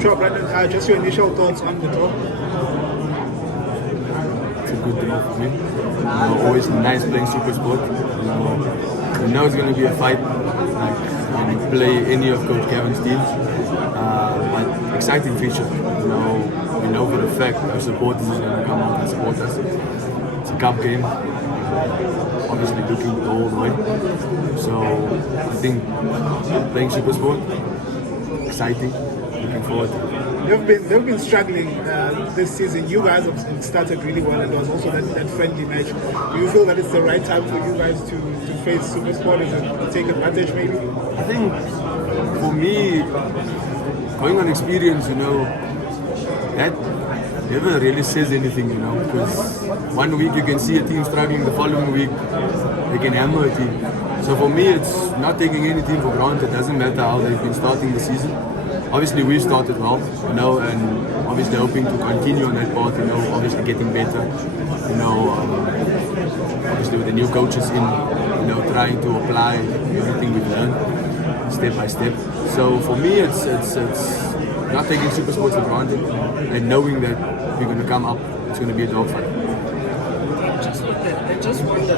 Sure, Brandon, just your initial thoughts on the draw. It's a good draw for me. Always nice playing super sport. You know it's going to be a fight. Like when you play any of Coach Kevin's teams. But exciting feature. We know for a fact our supporters are going to come out and support us. It's a cup game. Obviously looking to go all the way. So I think playing super sport, exciting. Looking forward. They've been struggling this season. You guys have started really well, and there was also that friendly match. Do you feel that it's the right time for you guys to face Super Sport and take advantage, maybe? I think for me, going on experience, that never really says anything, because 1 week you can see a team struggling, the following week they can hammer a team. So for me, it's not taking any team for granted. It doesn't matter how they've been starting the season. Obviously, we've started well, and obviously hoping to continue on that path, obviously getting better, obviously with the new coaches in, trying to apply everything we've learned step by step. So for me, it's not taking super sports for granted and knowing that we're going to come up. It's going to be a dogfight. I just wonder,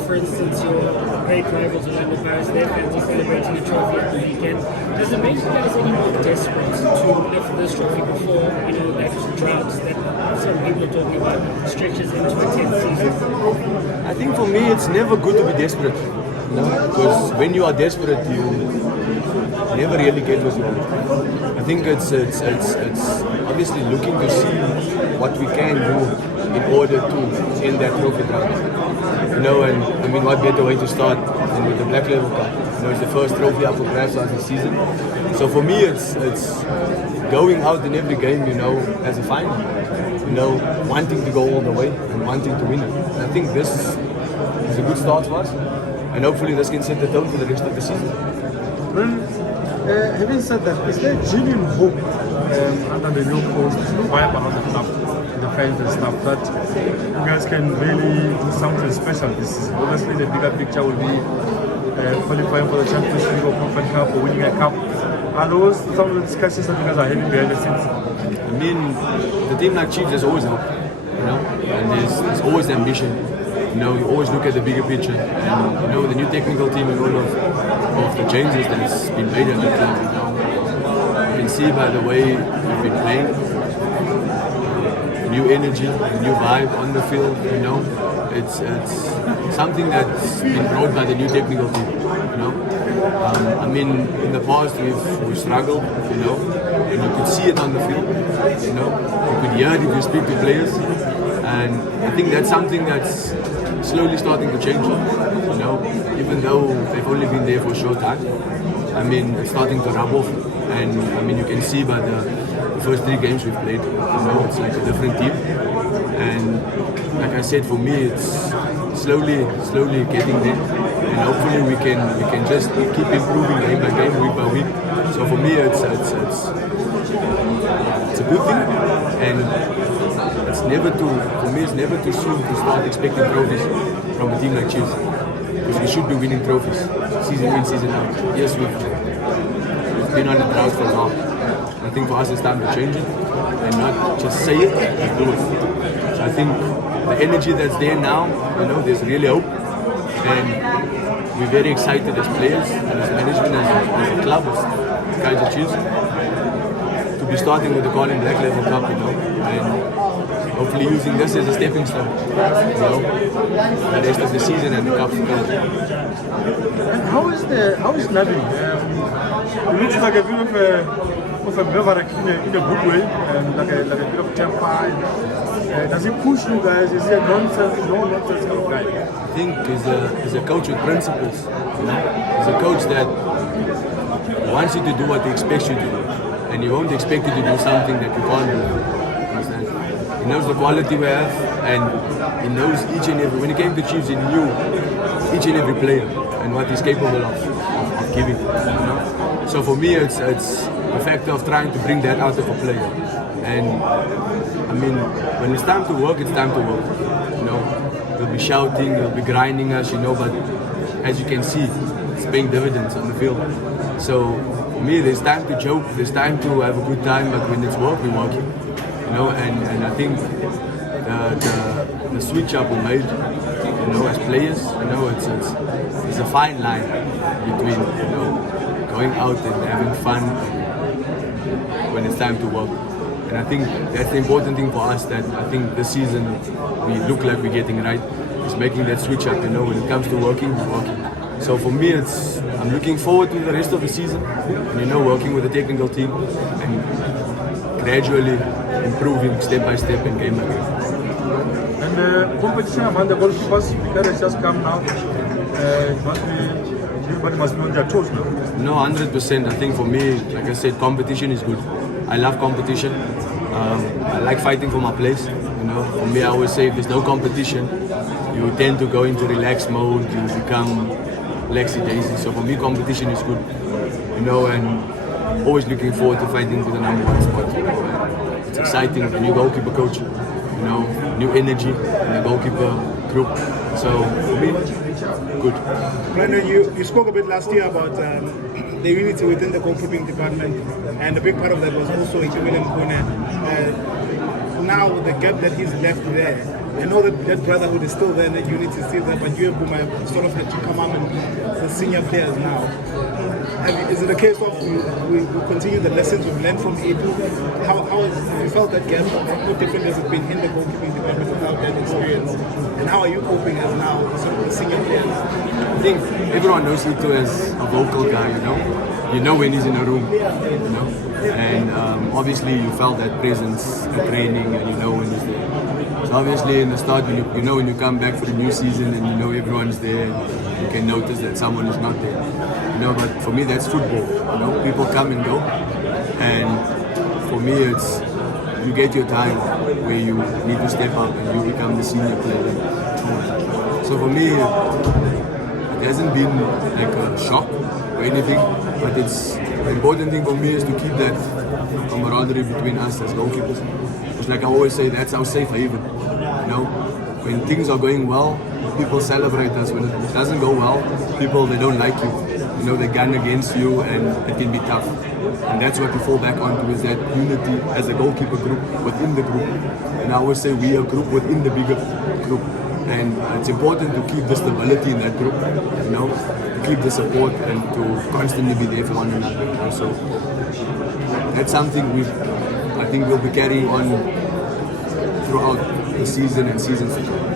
for instance, your great rivals Orlando Pirates, their fans are celebrating a trophy at the weekend. Does it make you guys any more desperate to lift this trophy before, that drought that some people are talking about stretches into a 10th season? I think for me, it's never good to be desperate. Because when you are desperate, you never really get what you want. I think it's obviously looking to see what we can do in order to end that trophy drought. And I mean, what better way to start than with the Black Level Cup? It's the first trophy up for grabs last season. So for me, it's going out in every game, as a final. Wanting to go all the way and wanting to win it. And I think this is a good start for us. And hopefully this can set the tone for the rest of the season. Having said that, is there genuine hope under the new coach, the vibe around the club, the fans and stuff, that you guys can really do something special this season? Obviously, the bigger picture will be qualifying for the Champions League or Conference Cup or winning a cup. Are those some of the discussions that you guys are having behind the scenes? I mean, the team like Chiefs, there's always hope, and there's always ambition. You always look at the bigger picture, and the new technical team and all of the changes that's been made at the club. You can see by the way we've been playing, new energy, new vibe on the field. It's something that's been brought by the new technical team. I mean, in the past we've struggled, and you could see it on the field. You could hear it if you speak to players, and I think that's something that's slowly starting to change. Even though they've only been there for a short time, I mean, it's starting to rub off, and I mean, you can see by the first 3 games we've played, it's like a different team, and like I said, for me, it's slowly getting there, and hopefully we can just keep improving game by game, week by week. So for me, it's a good thing, and it's never too soon to start expecting trophies from a team like Chiefs, because we should be winning trophies, season in, season out. Yes, we've been on the drought for long. I think for us it's time to change it and not just say it, but do it. So I think the energy that's there now, there's really hope, and we're very excited as players and as management, as a club, as Kaizer Chiefs, to be starting with the Golden Black Level Cup, and hopefully using this as a stepping stone, the rest of the season and the cup to come. How is Nabi? It looks like a bit of a maverick in a good way, like a bit of temper. Does he push you guys? Is he a no nonsense kind of guy? I think he's a coach with principles. He's a coach that wants you to do what he expects you to do, and he won't expect you to do something that you can't do. Understand? He knows the quality we have, and he knows each and every. When he came to Chiefs, he knew each and every player and what he's capable of giving. So for me, it's the factor of trying to bring that out of a player. And I mean, when it's time to work, it's time to work. They'll be shouting, they'll be grinding us, but as you can see, it's paying dividends on the field. So for me, there's time to joke, there's time to have a good time, but when it's work, we work. You know, and I think the switch up we made, you know, as players, you know, it's a fine line between, you know, going out and having fun when it's time to work. And I think that's the important thing for us, that I think this season we look like we're getting right, is making that switch up, you know, when it comes to working, we're working. So for me, I'm looking forward to the rest of the season, and, you know, working with the technical team and gradually improving step by step and game by game. And the competition among the goalkeepers that has just come now, everybody must be on their toes now. No, 100%. I think for me, like I said, competition is good. I love competition. I like fighting for my place. You know, for me, I always say if there's no competition, you tend to go into relaxed mode. You become laxy-daisy. So for me, competition is good. You know, and always looking forward to fighting for the #1 spot. You know, and it's exciting with the new goalkeeper coach. You know, new energy in the goalkeeper group. So for me, good. Brandon, you spoke a bit last year about the unity within the goalkeeping department, and a big part of that was also William Kone. Now with the gap that he's left there, I know that brotherhood is still there and that unity is still there, but you have sort of had to come up and be the senior players now. Is it a case of we continue the lessons we've learned from Edu? How have you felt that gap? How different has it been in the goalkeeping department without that experience? And how are you coping as now sort of the senior players? I think everyone knows Ito as a vocal guy, you know. You know when he's in a room, you know. And obviously you felt that presence at training, and you know when he's there. So obviously in the start, you know when you come back for the new season and you know everyone's there, you can notice that someone is not there. You know, but for me that's football. You know, people come and go, and for me it's you get your time where you need to step up and you become the senior player. So for me, it hasn't been like a shock or anything, but the important thing for me is to keep that camaraderie between us as goalkeepers. It's like I always say, that's our safe haven. You know, when things are going well, people celebrate us. When it doesn't go well, people, they don't like you. You know, they gun against you, and it can be tough. And that's what we fall back onto, is that unity as a goalkeeper group within the group. And I always say we are a group within the bigger group. And it's important to keep the stability in that group, you know, to keep the support and to constantly be there for one another. You know? So that's something I think we'll be carrying on throughout the season and seasons to come.